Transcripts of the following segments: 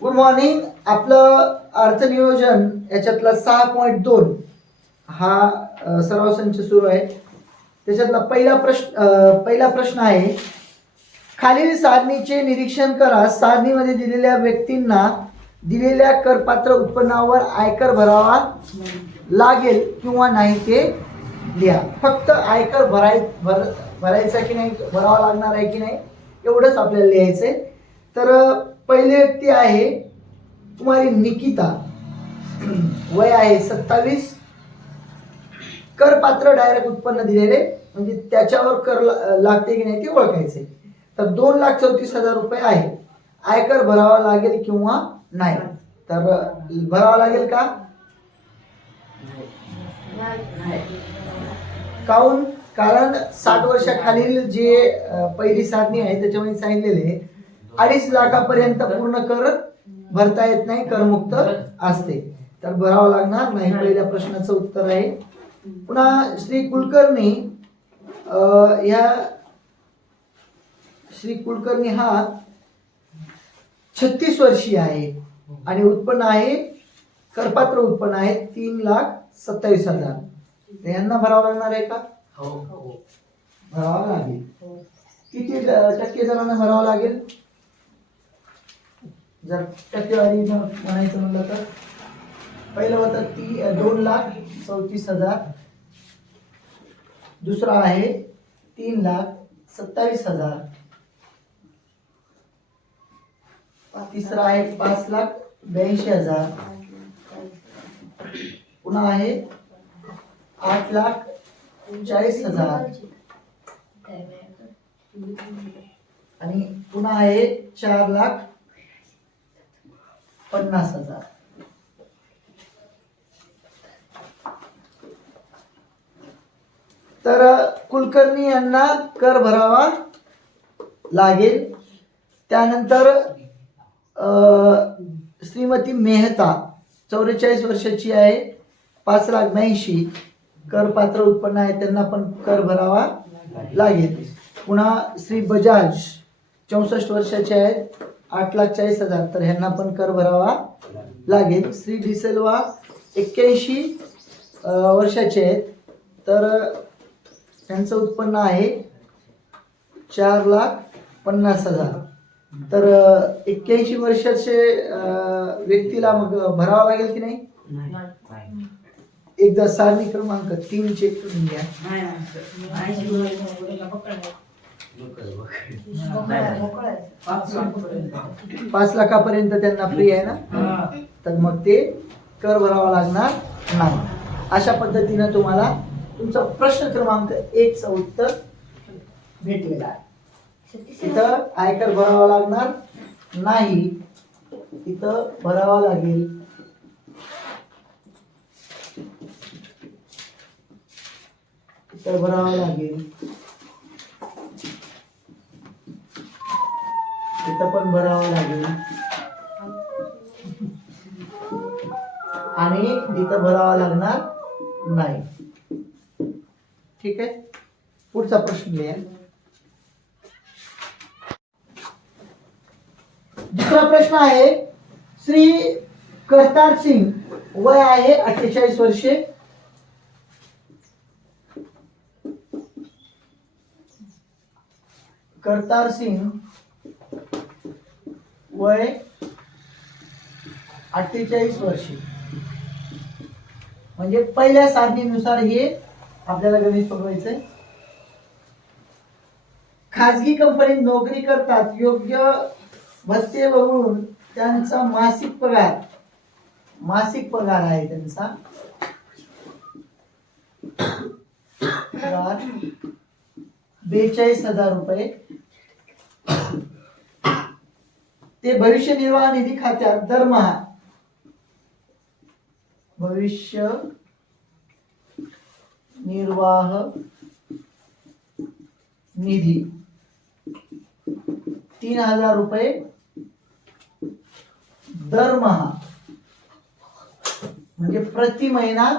Good morning. आपलं अर्थनियोजन याच्यातला 6.2 हा सराव संच सुरू आहे. त्याच्यातला पहिला प्रश्न आहे, खालील सारणीचे निरीक्षण करा. सारणीमध्ये दिलेल्या व्यक्तींना दिलेल्या करपात्र उत्पन्नावर आयकर भरावा लागेल किंवा नाही ते लिहा. फक्त आयकर भरायचा की नाही, भरावा लागणार आहे की नाही एवढंच आपल्याला लिहायचंय. तर पहिले व्यक्ती आहे कुमारी निकिता, वय आहे 27, करपात्र डायरेक्ट उत्पन्न दिलेले म्हणजे त्याच्यावर कर लागते की नाही ते ओळखायचे. तर 2,34,000 रुपये आहे. आयकर भरावा लागेल किंवा नाही, तर भरावा लागेल का? काऊन? कारण 60 वर्षाखालील जे पहिली सारणी आहे त्याच्यामध्ये सांगितलेले 2.5 लाखापर्यंत पूर्ण कर भरता येत नाही, करमुक्त असते, तर भरावं लागणार नाही. पहिल्या प्रश्नाचं उत्तर आहे. पुन्हा श्री कुलकर्णी हा 36 वर्षीय आहे आणि उत्पन्न आहे, करपात्र उत्पन्न आहे 3,27,000. यांना भरावं लागणार आहे का? हो, भरावं लागेल. किती टक्के जणांना भरावं लागेल? जर टक्केवारी म्हणायचं म्हणलं तर पहिलं होतं 2,34,000, दुसरा आहे 3,27,000, तिसरा आहे 5,82,000, पुन्हा आहे 8,40,000 आणि पुन्हा आहे 4,50,000. तर कुलकर्णी यांना कर भरावा लागेल. त्यानंतर श्रीमती मेहता 44 वर्षाची आहे, 5,82,000 करपात्र उत्पन्न आहे, त्यांना पण कर भरावा लागेल. पुन्हा श्री बजाज 64 वर्षाचे आहेत, 8,40,000, तर ह्यांना पण कर भरावा लागेल. श्री डिसेल्वा 81 वर्षाचे आहेत, तर त्यांचं उत्पन्न आहे 4,50,000. तर 81 वर्षाचे व्यक्तीला मग भरावा लागेल की नाही? एकदा सारणी क्रमांक 3 चेक करून घ्या. 5 लाखापर्यंत त्यांना फ्री आहे ना, तर मग ते कर भरावा लागणार नाही. अशा पद्धतीने तुम्हाला तुमचा प्रश्न क्रमांक 1 चं उत्तर भेटलेलं आहे. इथं आयकर भरावा लागणार नाही, इथं भरावा लागेल. इथं भरावा लागेल, इथं पण भरावं लागेल आणि इथं भरावा लागणार नाही. ठीक आहे, पुढचा प्रश्न लिहा. दुसरा प्रश्न आहे, श्री करतार सिंग, वय आहे 48 वर्षे, करतार सिंग वय 48 वर्षे, म्हणजे पहिल्या सारणीनुसार हे आपल्याला गणित सोडवायचंय. खाजगी कंपनीत नोकरी करतात, योग्य भत्ते वगळून त्यांचा मासिक पगार आहे त्यांचा 42,000 रुपये. ते भविष्य निर्वाह निधी खात्यात दरमहा भविष्य निर्वाह निधी 3,000 रुपये दरमहा, म्हणजे प्रति महिना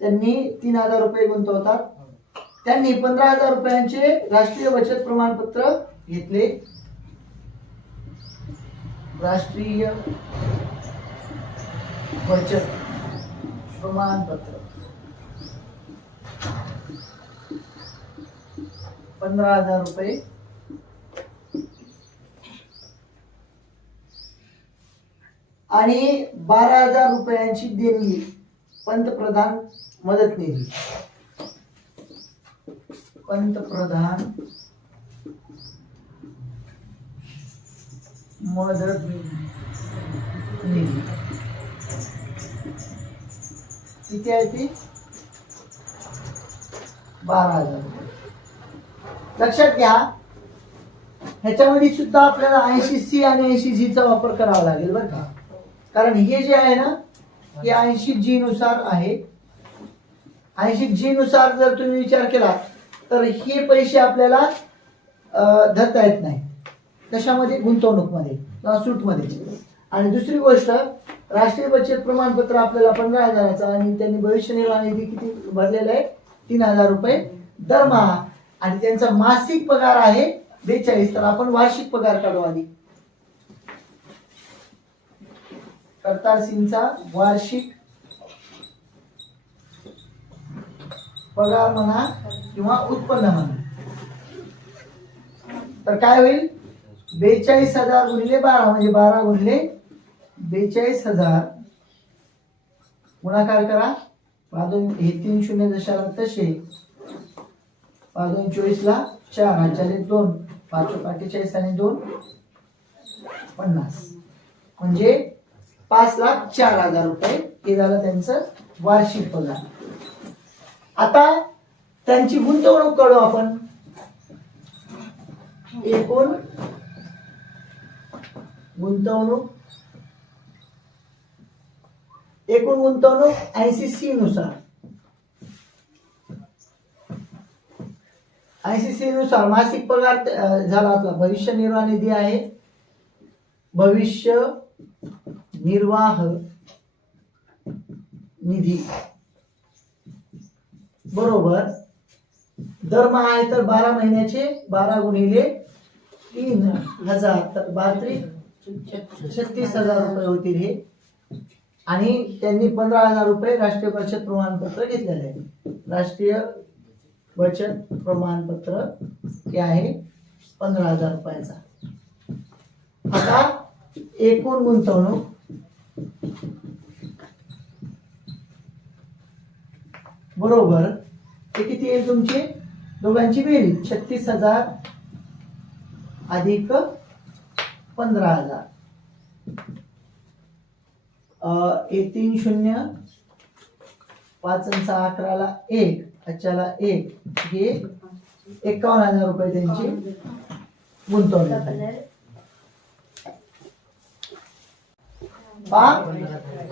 त्यांनी 3,000 रुपये गुंतवतात. त्यांनी 15,000 रुपयांचे राष्ट्रीय बचत प्रमाणपत्र घेतले. राष्ट्रीय बचत प्रमाणपत्र 15,000 रुपये आणि 12,000 रुपयांची देणगी पंतप्रधान मदत निधी. पंतप्रधान मदत निधी किती आहे ती? 12,000 रुपये. लक्षात घ्या, ह्याच्यामध्ये सुद्धा आपल्याला 80C आणि 80G चा वापर करावा लागेल बरं का, कारण हे जे आहे ना हे 80G नुसार आहे. 80G नुसार जर तुम्ही विचार केला तर हे पैसे आपल्याला धरता येत नाही. कशामध्ये? गुंतवणूक मध्ये किंवा सूट मध्ये. आणि दुसरी गोष्ट, राष्ट्रीय बचत प्रमाणपत्र आपल्याला 15,000चा आणि त्यांनी भविष्य निर्वाह निधी किती भरलेला आहे? 3,000 रुपये दरमहा. आणि त्यांचा मासिक पगार आहे 42. तर आपण वार्षिक पगार काढू आधी. करतार सिंगचा वार्षिक पगार म्हणा किंवा उत्पन्न म्हणा, तर काय होईल? 42,000 गुणिले 12 म्हणजे 12 गुणिले 42,000 गुणाकार करा. हे 3 शून्य दशाला तसे 5-2-24 ला 4 हाताले 2 5-45 आणि 2 50 म्हणजे 5,04,000 रुपये हे झालं त्यांचं वार्षिक पगार. आता त्यांची गुंतवणूक करू आपण. एकूण गुंतवणूक 80C नुसार 80C नुसार मासिक पगार झाला आपला भविष्य निर्वाह निधी आहे. भविष्य निर्वाह निधी बरोबर दरमहा आहे तर 12 महिन्याचे 12 गुणिले 3,000 तर 36,000 रुपये होतील हे. आणि त्यांनी 15,000 रुपये राष्ट्रीय बचत प्रमाणपत्र घेतलेले आहे. राष्ट्रीय बचत प्रमाणपत्र हे आहे 15,000 रुपयाचा. आता एकूण गुंतवणूक बरोबर ते किती येईल तुमची? दोघांची बेरीज 36,000 अधिक 15,000. 3 शून्य 5 आणि 6 11ला 1 अच्छाला 1 हे 51,000 रुपये त्यांची गुंतवणूक आहे.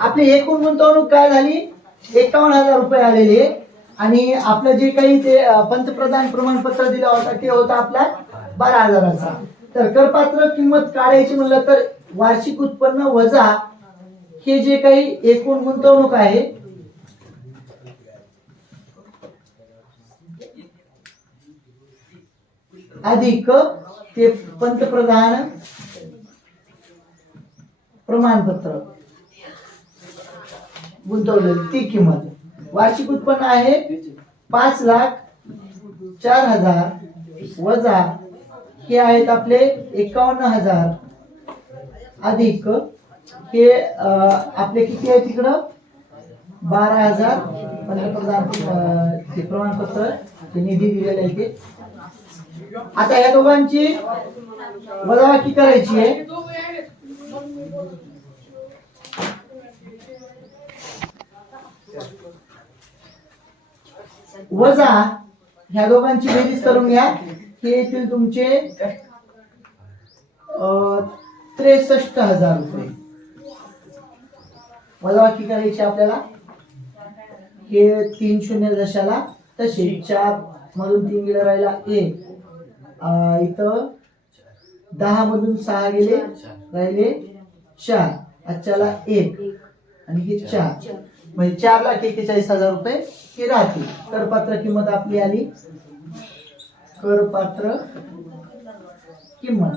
आपली एकूण गुंतवणूक काय झाली? 51,000 रुपये आलेले. आणि आपलं जे काही ते पंतप्रधान प्रमाणपत्र दिला होता ते होता आपला 12,000चा. तर करपात्र किंमत काढायची म्हणलं तर वार्षिक उत्पन्न वजा हे जे काही एकूण गुंतवणूक आहे अधिक ते पंतप्रधान प्रमाणपत्र गुंतवलेली ती किंमत. वार्षिक उत्पन्न आहे 5,04,000 वजा हे आहेत आपले 51,000 अधिक हे आपले किती आहे तिकडं 12,000 पंतप्रधान प्रमाणपत्र निधी दिलेले आहे ते. आता या दोघांची वजाबाकी करायची आहे. वजा ह्या दोघांची बेरीज करून घ्या. हे येतील तुमचे 63,000 रुपये. वजाबाकी करायची आपल्याला. हे 3 शून्य दशाला तसे 4 मधून 3 गेला राहिला 1 इथं 10 मधून 6 गेले राहिले 4 अच्छाला 1 आणि हे 4 म्हणजे 4,41,000 रुपये हे राहतील. करपात्र किंमत आपली आली. करपात्र किंमत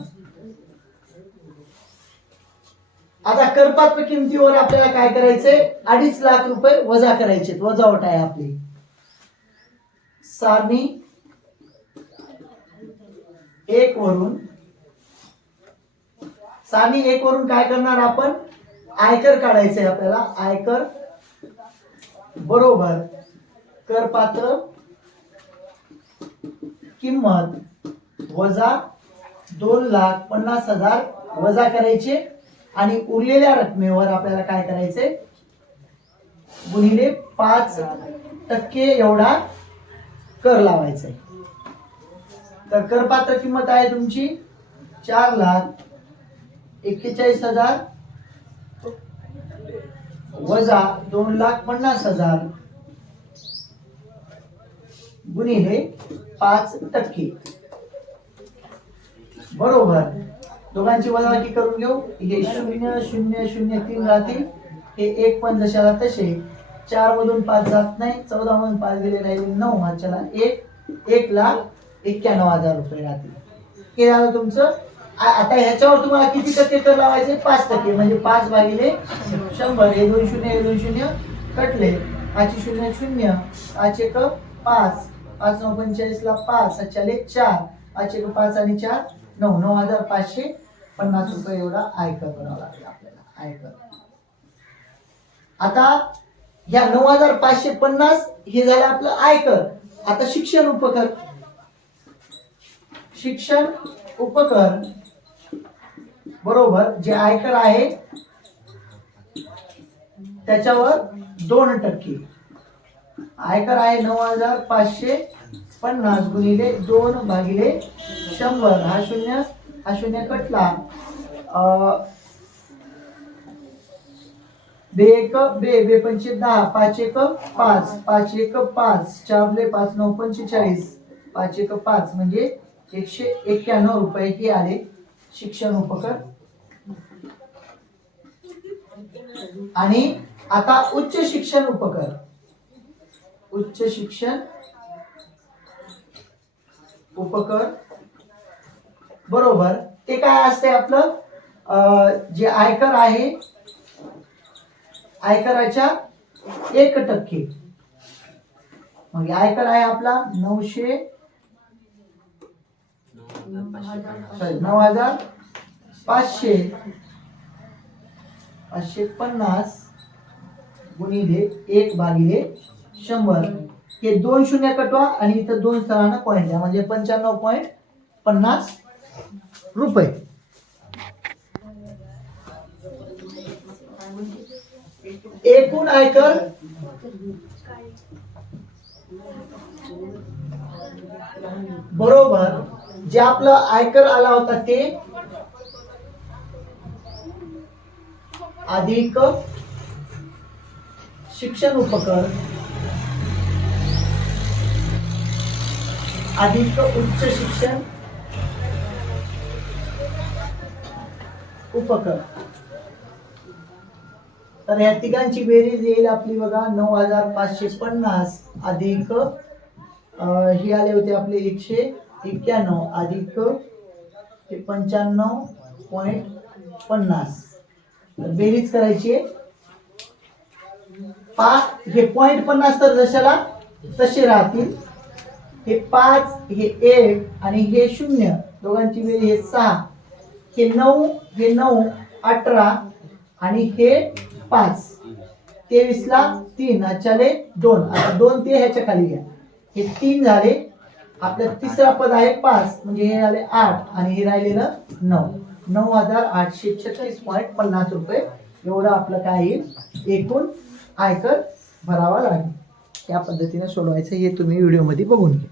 आता करपात्र किमतीवर आपल्याला काय करायचंय, 2.5 लाख रुपये वजा करायचे, वजावट आहे आपली. सारणी 1 वरून काय करणार आपण, आयकर काढायचंय आपल्याला. आयकर बरोबर करपात्र किंमत वजा 2,50,000 वजा करायचे आणि उरलेल्या रकमेवर आपल्याला काय करायचंय, गुणिले 5% एवढा कर लावायचा आहे. तर करपात्र किंमत आहे तुमची 4,41,000 वजा 2,50,000 गुणिले 5%. बरोबर, दोघांची वजाबाकी करून घेऊ. हे 0,0,0,3 राहतील, हे 1 पण जशाला तसे. 4 मधून 5 जात नाही, 14 मधून 5 गेले राहिले 9, हातच्याला 1,91,000 रुपये राहतील. हे झालं तुमचं. आता ह्याच्यावर तुम्हाला किती टक्के कर लावायचे, 5%. म्हणजे 5 भागिले 100. हे 2 शून्य हे 2 शून्य कटले, 5 शून्य 0, 5 1 5, 5 9 45 ला 5, 7 4, 5 1 5 आणि 4 9, 9,550 रुपये एवढा आयकर भरावा लागेल आपल्याला. आयकर. आता या 9,550 हे झालं आपलं आयकर. आता शिक्षण उपकर. शिक्षण उपकर बरोबर जे आयकर आहे त्याच्यावर 2%. आयकर आहे 9,550 गुणिले 2 भागिले 100. हा शून्य कटला. बे 1 बे 5 10, 5 1 5, 5 1 5, 4 5 9 45, 5 1 5 म्हणजे 191 रुपये हे आले शिक्षण उपकर. आणि आता उच्च शिक्षण उपकर. उच्च शिक्षण उपकर बरोबर ते काय असते आपलं, जे आयकर आहे आयकराच्या 1%. मग आयकर आहे आपला 9,550 गुणिले 1 भागिले 100. हे 2 शून्य कटवा आणि इथं 2 स्थळांना पॉईंट द्या, म्हणजे 95.50 रुपये. एकूण आयकर बरोबर जे आपलं आयकर आला होता ते अधिक शिक्षण उपकर अधिक उच्च शिक्षण उपकर. तर या तिघांची बेरीज येईल आपली बघा 9,550 अधिक ही आले होते आपले 191 अधिक 95.50. बेरीज करायची आहे. हे 0.50 तर जशाला तसे राहतील. हे 5 हे 1 आणि हे 0 दोघांची बेरीज हे 6, हे 9 हे 9 18 आणि हे 5 23 ला 3 अचाले 2. आता 2 ते ह्याच्या खाली घ्या, हे 3 झाले. आपलं तिसरा पद आहे 5 म्हणजे हे झाले 8 आणि हे राहिलेलं 9. 9,836.50 रुपये एवढं आपलं काय येईल एकूण आयकर भरावा लागेल. या पद्धतीने सोडवायचं हे तुम्ही व्हिडिओ मध्ये बघून घ्या.